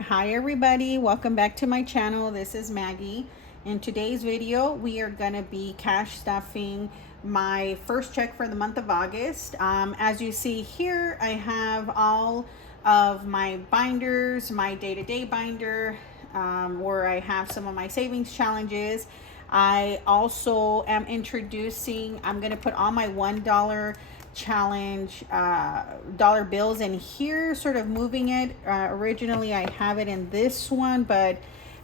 Hi everybody, welcome back to my channel. This is Maggie. In today's video we are going to be cash stuffing my first check for the month of August. As you see here, I have all of my binders, my day-to-day binder, where I have some of my savings challenges. I also am introducing, I'm going to put all my $1 challenge dollar bills in here, sort of moving it. Originally I have it in this one, but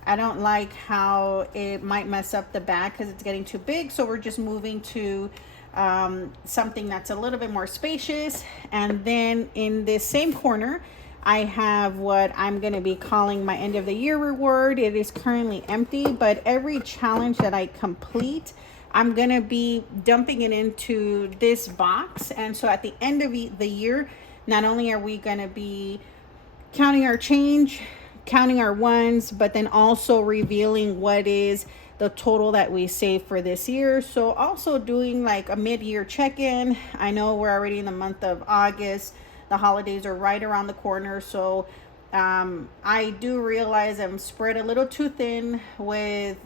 I don't like how it might mess up the back because it's getting too big, so we're just moving to something that's a little bit more spacious. And then in this same corner I have what I'm going to be calling my end of the year reward. It is currently empty, but every challenge that I complete, I'm going to be dumping it into this box. And so at the end of the year, not only are we going to be counting our change, counting our ones, but then also revealing what is the total that we saved for this year. So also doing like a mid-year check-in. I know we're already in the month of August. The holidays are right around the corner, so I do realize I'm spread a little too thin with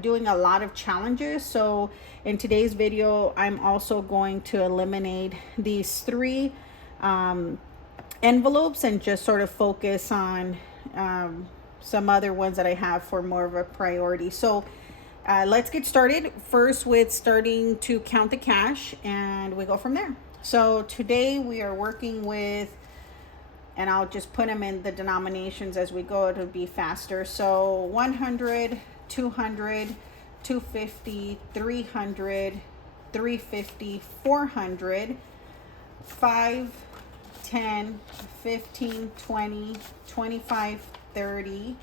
doing a lot of challenges. So in today's video, I'm also going to eliminate these three envelopes and just sort of focus on some other ones that I have for more of a priority. So let's get started first with starting to count the cash, and we go from there. So today we are working with, and I'll just put them in the denominations as we go, it'll be faster. So 100, 200, 250, 300, 350, 400, 5, 10, 15, 20, 25, 30,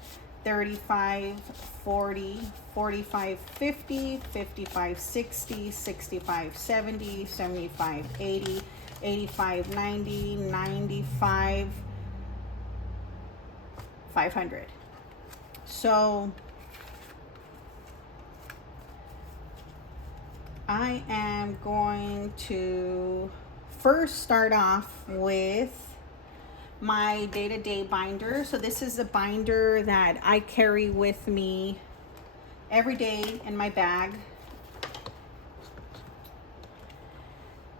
35, 40, 45, 50, 55, 60, 65, 70, 75, 80, 85, 90, 95, 500. So I am going to first start off with my day-to-day binder. So this is a binder that I carry with me every day in my bag.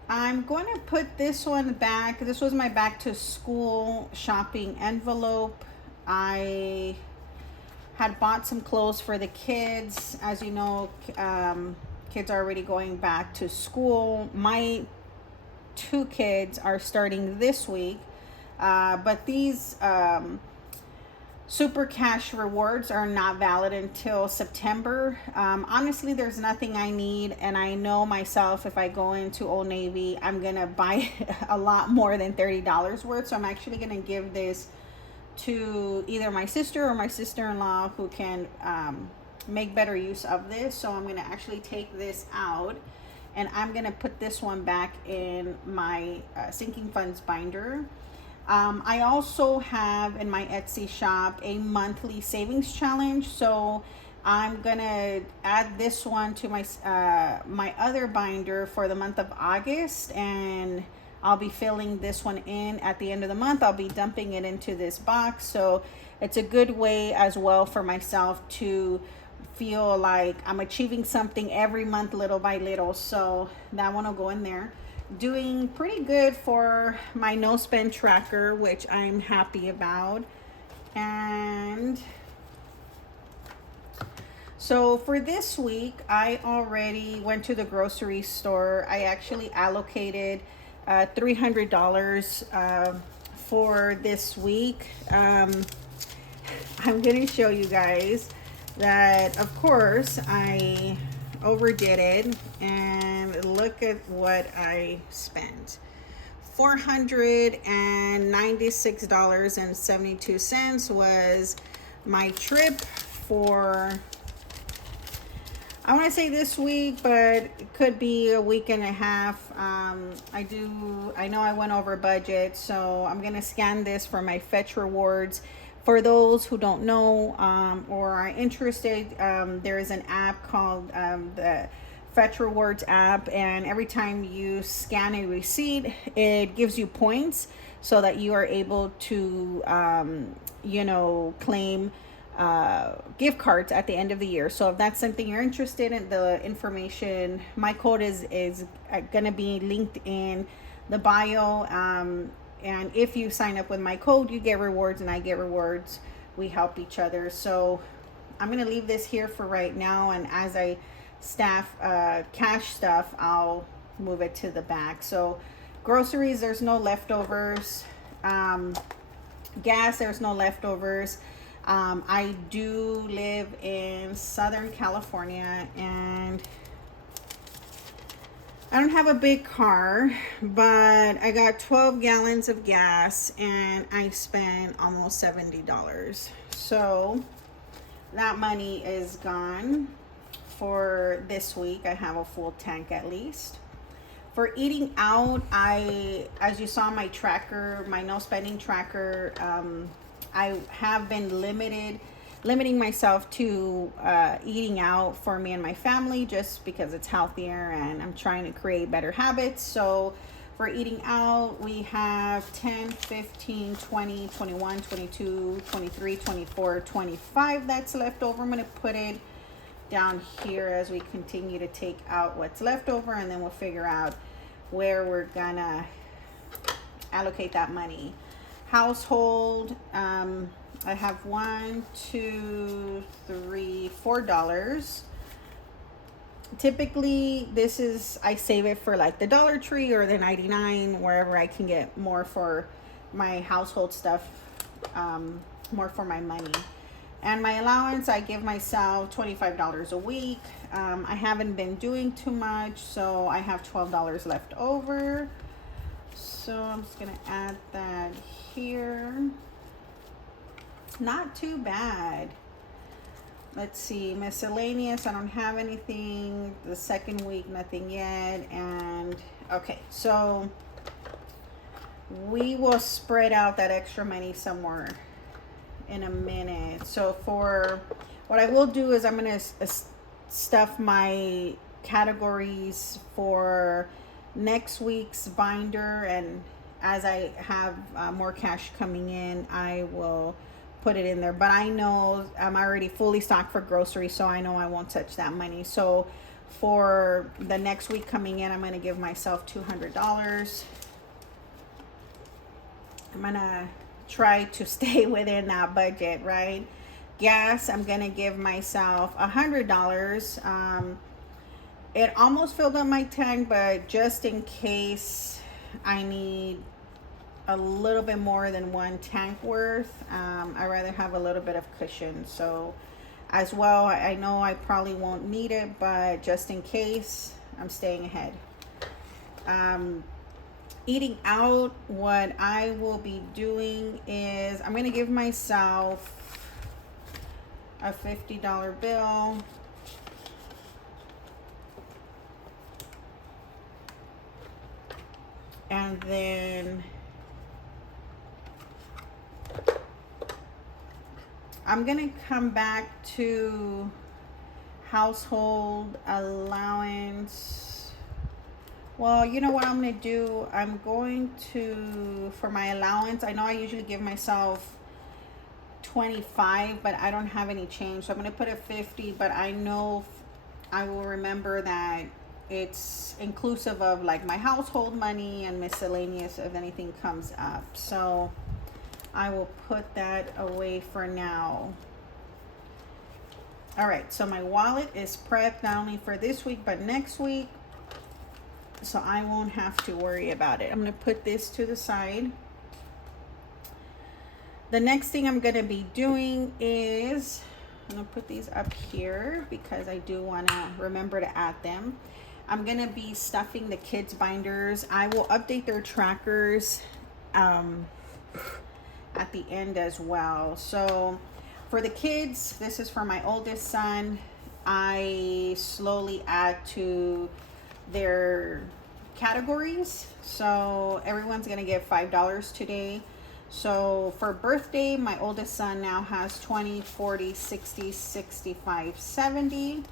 I'm going to put this one back. This was my back to school shopping envelope. I had bought some clothes for the kids. As you know, kids are already going back to school. My two kids are starting this week. But these super cash rewards are not valid until September. Honestly, there's nothing I need, and I know myself, if I go into Old Navy, I'm gonna buy a lot more than $30 worth. So I'm actually gonna give this to either my sister or my sister-in-law, who can make better use of this. So I'm gonna actually take this out, and I'm gonna put this one back in my sinking funds binder. I also have in my Etsy shop a monthly savings challenge, so I'm gonna add this one to my my other binder for the month of August, and I'll be filling this one in at the end of the month. I'll be dumping it into this box, so it's a good way as well for myself to feel like I'm achieving something every month, little by little. So that one will go in there. Doing pretty good for my no spend tracker, which I'm happy about. And so for this week, I already went to the grocery store. I actually allocated $300 for this week. I'm going to show you guys that, of course, I overdid it, and look at what I spent. $496.72 was my trip for, I want to say this week, but it could be a week and a half. I know I went over budget, so I'm going to scan this for my Fetch rewards. For those who don't know or are interested, there is an app called the Fetch Rewards app, and every time you scan a receipt, it gives you points so that you are able to, claim gift cards at the end of the year. So if that's something you're interested in, the information, my code is going to be linked in the bio. And if you sign up with my code, you get rewards and I get rewards. We help each other. So I'm going to leave this here for right now. And as I staff cash stuff, I'll move it to the back. So groceries, there's no leftovers. Gas, there's no leftovers. I do live in Southern California, and I don't have a big car, but I got 12 gallons of gas and I spent almost $70. So that money is gone for this week. I have a full tank at least. For eating out, as you saw my tracker, my no spending tracker, I have been limiting myself to eating out for me and my family, just because it's healthier and I'm trying to create better habits. So for eating out, we have 10, 15, 20, 21, 22, 23, 24, 25 that's left over. I'm going to put it down here as we continue to take out what's left over, and then we'll figure out where we're gonna allocate that money. Household, I have $4. Typically this is, I save it for like the Dollar Tree or the 99, wherever I can get more for my household stuff, more for my money. And my allowance, I give myself $25 a week. I haven't been doing too much, so I have $12 left over. So I'm just gonna add that here. Not too bad. Let's see, miscellaneous, I don't have anything. The second week, nothing yet. And okay, so we will spread out that extra money somewhere in a minute. So for what I will do is I'm going to stuff my categories for next week's binder, and as I have more cash coming in, I will put it in there. But I know I'm already fully stocked for groceries, so I know I won't touch that money. So for the next week coming in, I'm going to give myself $200. I'm going to try to stay within that budget, right? Gas, I'm gonna give myself $100. It almost filled up my tank, but just in case I need a little bit more than one tank worth, I rather have a little bit of cushion. So as well, I know I probably won't need it, but just in case, I'm staying ahead. Eating out, what I will be doing is I'm going to give myself a $50 bill. And then I'm going to come back to household allowance. Well, you know what I'm going to do? I'm going to, for my allowance, I know I usually give myself 25, but I don't have any change. So I'm going to put a 50, but I know I will remember that it's inclusive of like my household money and miscellaneous if anything comes up. So I will put that away for now. All right, so my wallet is prepped not only for this week, but next week. So I won't have to worry about it. I'm going to put this to the side. The next thing I'm going to be doing is, I'm going to put these up here because I do want to remember to add them. I'm going to be stuffing the kids' binders. I will update their trackers at the end as well. So for the kids, this is for my oldest son. I slowly add to their categories. So everyone's gonna get $5 today. So for birthday, my oldest son now has 20, 40, 60, 65, 70.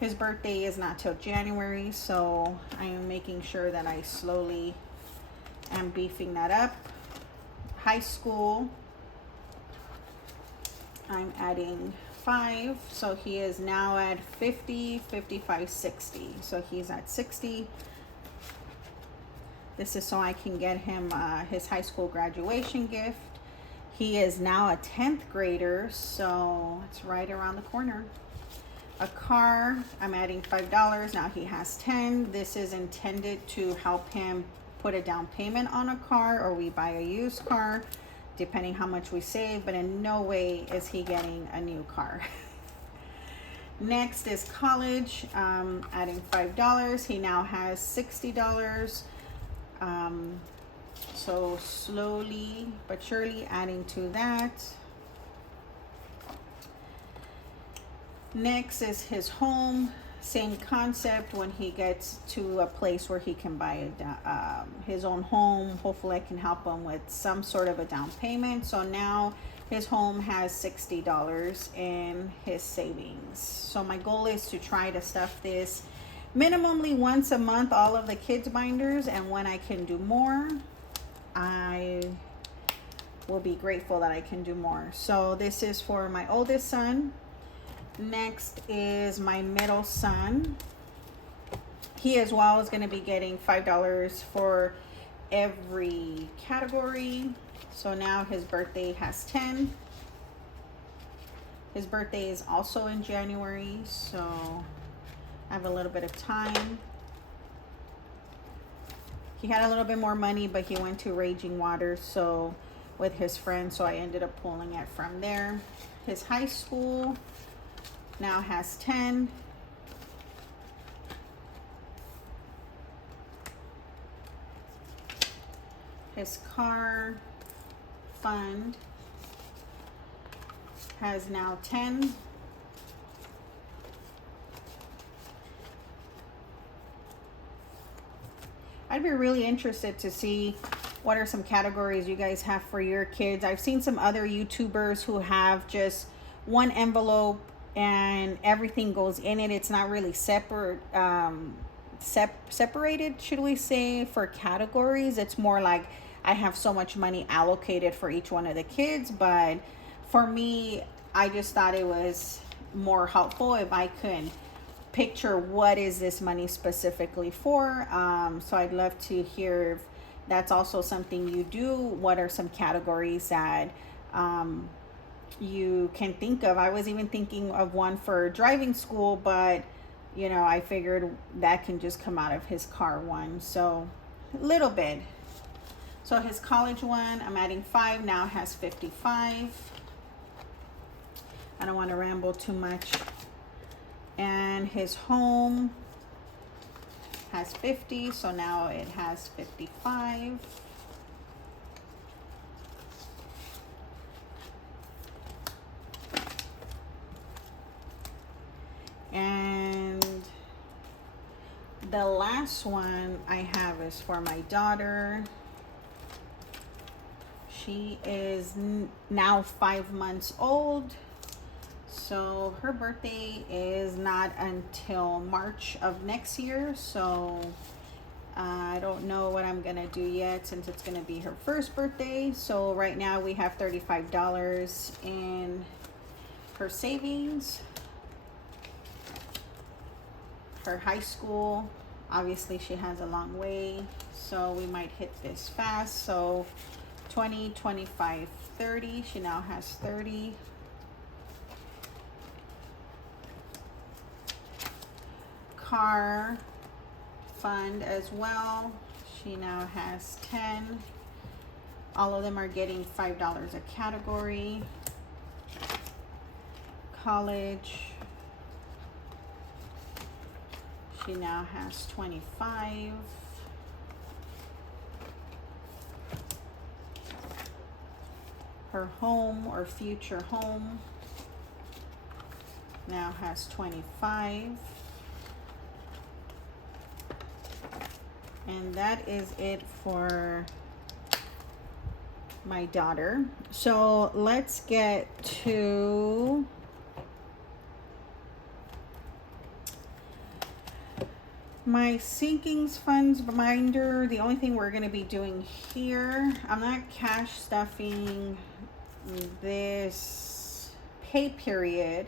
His birthday is not till January, so I am making sure that I slowly am beefing that up. High school, I'm adding 5, so he is now at 50, 55, 60. So he's at 60. This is so I can get him his high school graduation gift. He is now a 10th grader, so it's right around the corner. A car, I'm adding $5. Now he has 10. This is intended to help him put a down payment on a car, or we buy a used car, depending how much we save, but in no way is he getting a new car. Next is college, adding $5. He now has $60. So slowly but surely adding to that. Next is his home. Same concept. When he gets to a place where he can buy his own home, hopefully I can help him with some sort of a down payment. So now his home has $60 in his savings. So my goal is to try to stuff this minimally once a month, all of the kids binders, and when I can do more, I will be grateful that I can do more. So this is for my oldest son. Next is my middle son. He as well is going to be getting $5 for every category. So now his birthday has 10. His birthday is also in January, so I have a little bit of time. He had a little bit more money, but he went to Raging Waters so with his friends, so I ended up pulling it from there. His high school now has 10. His car fund has now 10. I'd be really interested to see what are some categories you guys have for your kids. I've seen some other YouTubers who have just one envelope and everything goes in it. It's not really separated, should we say, for categories. It's more like I have so much money allocated for each one of the kids. But for me, I just thought it was more helpful if I could picture what is this money specifically for. So I'd love to hear if that's also something you do. What are some categories that you can think of? I was even thinking of one for driving school, but you know, I figured that can just come out of his car one. So a little bit. So his college one, I'm adding 5, now has 55. I don't want to ramble too much. And his home has 50, so now it has 55. And the last one I have is for my daughter. She is now 5 months old. So her birthday is not until March of next year. So I don't know what I'm going to do yet since it's going to be her first birthday. So right now we have $35 in her savings. Her high school, obviously she has a long way, so we might hit this fast. So 20, 25, 30. She now has 30. Car fund as well. She now has 10. All of them are getting $5 a category. College. She now has 25. Her home or future home now has 25. And that is it for my daughter. So let's get to My sinkings funds binder, the only thing we're going to be doing here, I'm not cash stuffing this pay period,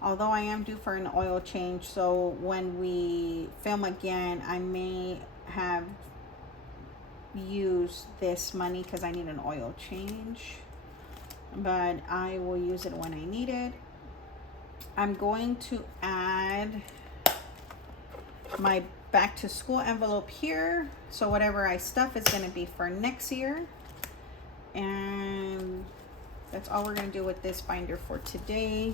although I am due for an oil change. So when we film again, I may have used this money because I need an oil change, but I will use it when I need it. I'm going to add my back to school envelope here, so whatever I stuff is going to be for next year, and that's all we're going to do with this binder for today.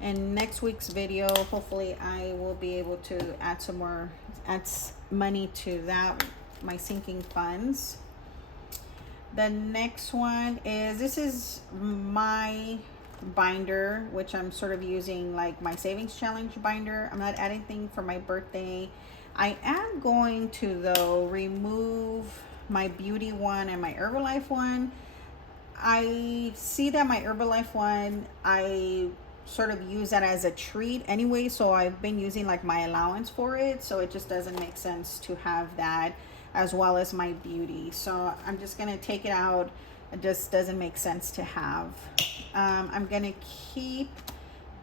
And next week's video, hopefully I will be able to add some more money to that, my sinking funds. The next one is, this is my binder, which I'm sort of using like my savings challenge binder. I'm not adding anything for my birthday. I am going to, though, remove my beauty one and my Herbalife one. I see that my Herbalife one, I sort of use that as a treat anyway, so I've been using like my allowance for it, so it just doesn't make sense to have that as well as my beauty. So I'm just gonna take it out. It just doesn't make sense to have. I'm gonna keep,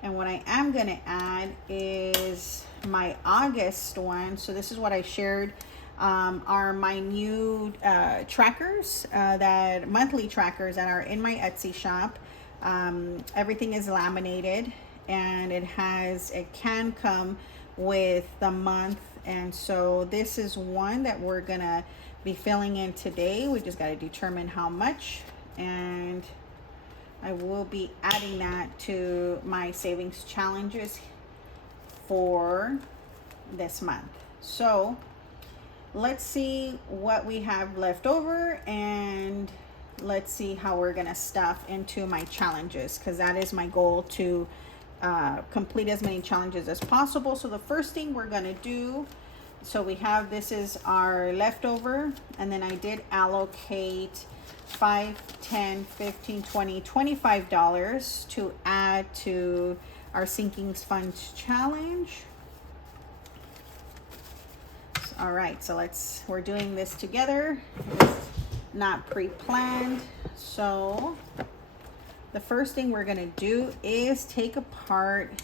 and what I am gonna add is my August one. So this is what I shared, are my new trackers, that monthly trackers that are in my Etsy shop. Everything is laminated, and it can come with the month, and so this is one that we're gonna be filling in today. We just got to determine how much, and I will be adding that to my savings challenges for this month. So let's see what we have left over, and let's see how we're gonna stuff into my challenges, because that is my goal, to complete as many challenges as possible. So the first thing we're gonna do, so we have, this is our leftover, and then I did allocate $5, $10, $15, $20, $25 to add to our sinking funds challenge. All right, so we're doing this together. It's not pre-planned. So the first thing we're gonna do is take apart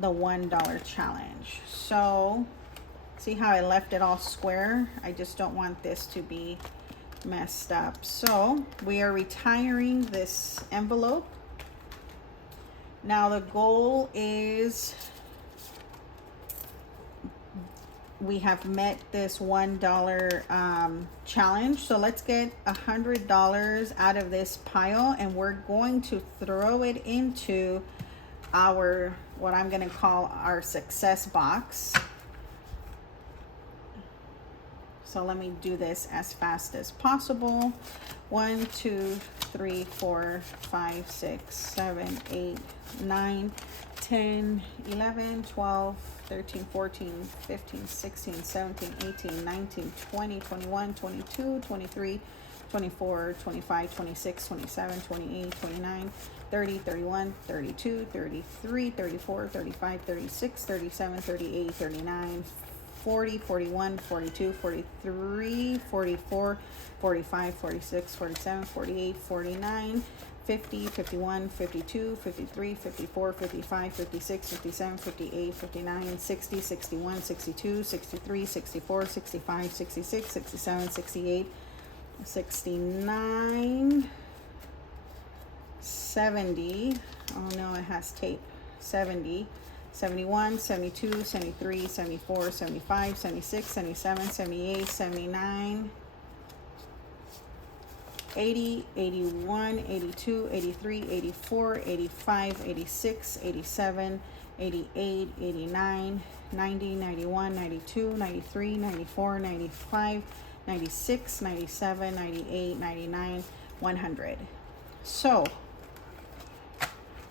the $1 challenge. So see how I left it all square? I just don't want this to be messed up. So we are retiring this envelope. Now the goal is, we have met this $1 challenge. So let's get $100 out of this pile, and we're going to throw it into our, what I'm going to call our success box. So let me do this as fast as possible. 1, 2, 3, 4, 5, 6, 7, 8, 9, 10, 11, 12, 13, 14, 15, 16, 17, 18, 19, 20, 21, 22, 23, 24, 25, 26, 27, 28, 29, 30, 31, 32, 33, 34, 35, 36, 37, 38, 39, 40, 41, 42, 43, 44, 45, 46, 47, 48, 49, 50, 51, 52, 53, 54, 55, 56, 57, 58, 59, 60, 61, 62, 63, 64, 65, 66, 67, 68, 69, 70. Oh no, it has tape. 70. 71, 72, 73, 74, 75, 76, 77, 78, 79, 80, 81, 82, 83, 84, 85, 86, 87, 88, 89, 90, 91, 92, 93, 94, 95, 96, 97, 98, 99, 100. So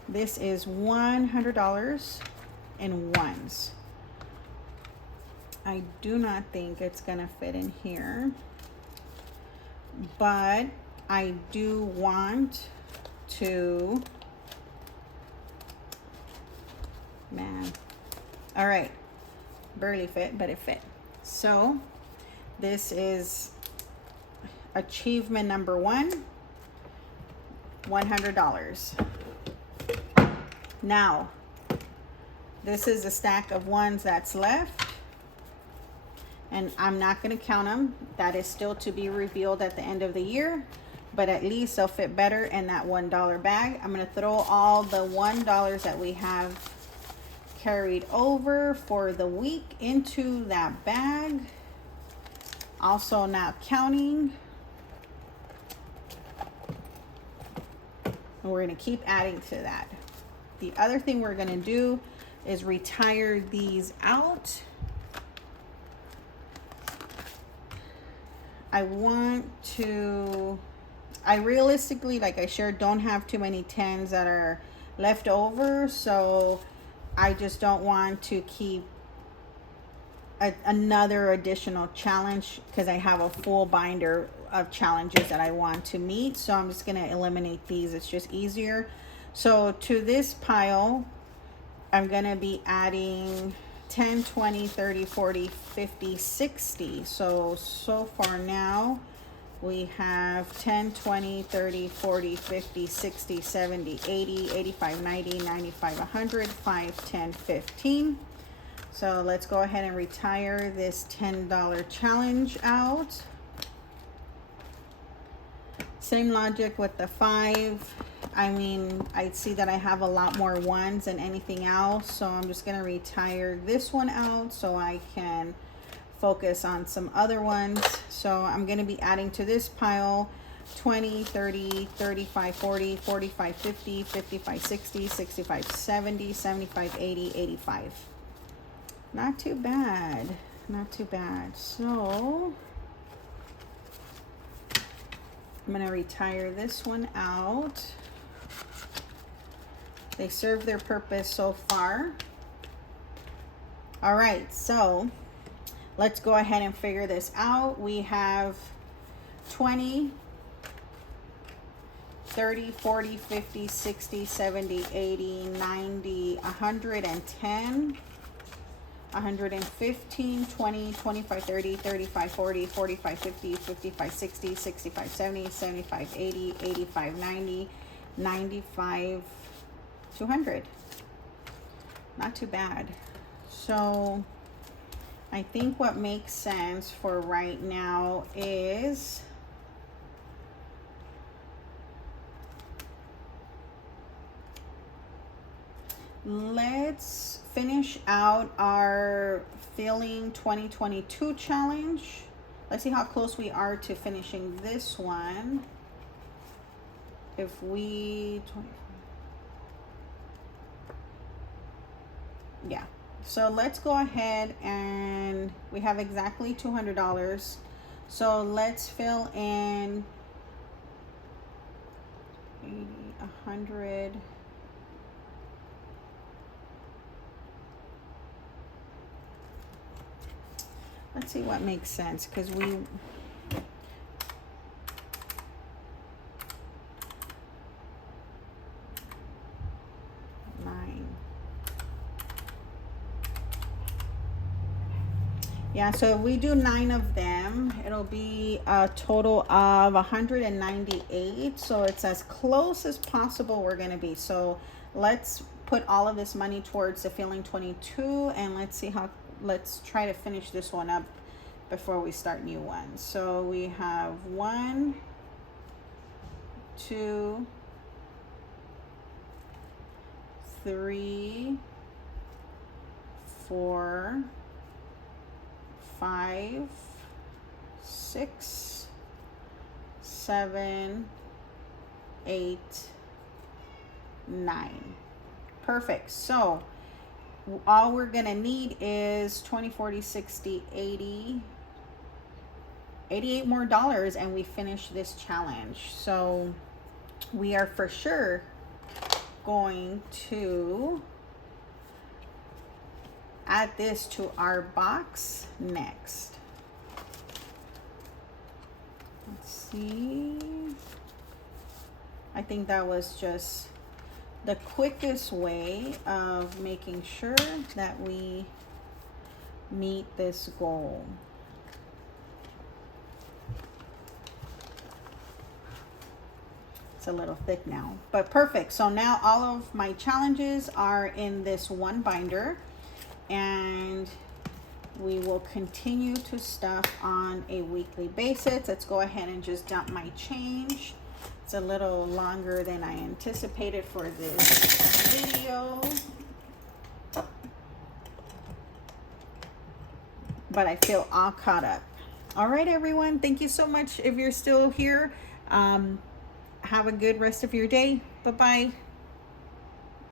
this is $100 in ones. I do not think it's gonna fit in here, but I do want to, man. All right, barely fit, but it fit. So this is achievement number 1, $100. Now, this is a stack of ones that's left, and I'm not going to count them. That is still to be revealed at the end of the year, but at least they'll fit better in that $1 bag. I'm going to throw all the $1 that we have carried over for the week into that bag. Also not counting. And we're going to keep adding to that. The other thing we're going to do is retire these out. I realistically, like I shared, don't have too many 10s that are left over, so I just don't want to keep another additional challenge because I have a full binder of challenges that I want to meet. So I'm just going to eliminate these. It's just easier. So to this pile, I'm going to be adding 10, 20, 30, 40, 50, 60. So far now we have 10, 20, 30, 40, 50, 60, 70, 80, 85, 90, 95, 100, 5, 10, 15. So let's go ahead and retire this $10 challenge out. Same logic with the 5. I mean, I see that I have a lot more ones than anything else, so I'm just going to retire this one out so I can focus on some other ones. So I'm going to be adding to this pile 20, 30, 35, 40, 45, 50, 55, 60, 65, 70, 75, 80, 85. Not too bad. Not too bad. So I'm going to retire this one out. They serve their purpose so far. All right, so let's go ahead and figure this out. We have 20, 30, 40, 50, 60, 70, 80, 90, 110, 115, 20, 25, 30, 35, 40, 45, 50, 55, 60, 65, 70, 75, 80, 85, 90, 95, 200. Not too bad. So I think what makes sense for right now is let's finish out our Feeling 2022 challenge. Let's see how close we are to finishing this one. If we, yeah. So let's go ahead and we have exactly $200. So let's fill in 80, 100. Let's see what makes sense, because we yeah, so if we do 9 of them, it'll be a total of 198. So it's as close as possible we're going to be. So let's put all of this money towards the Feeling 22, and let's see how, let's try to finish this one up before we start new ones. So we have 1, 2, 3, 4, 5, 6, 7, 8, 9. Perfect. So all we're gonna need is 20, 40, 60, 80, 88 more dollars, and we finish this challenge. So we are for sure going to add this to our box next. Let's see. I think that was just the quickest way of making sure that we meet this goal. It's a little thick now, but perfect. So now all of my challenges are in this one binder, and we will continue to stuff on a weekly basis. Let's go ahead and just dump my change. It's a little longer than I anticipated for this video, but I feel all caught up. All right, everyone. Thank you so much if you're still here. Have a good rest of your day. Bye-bye.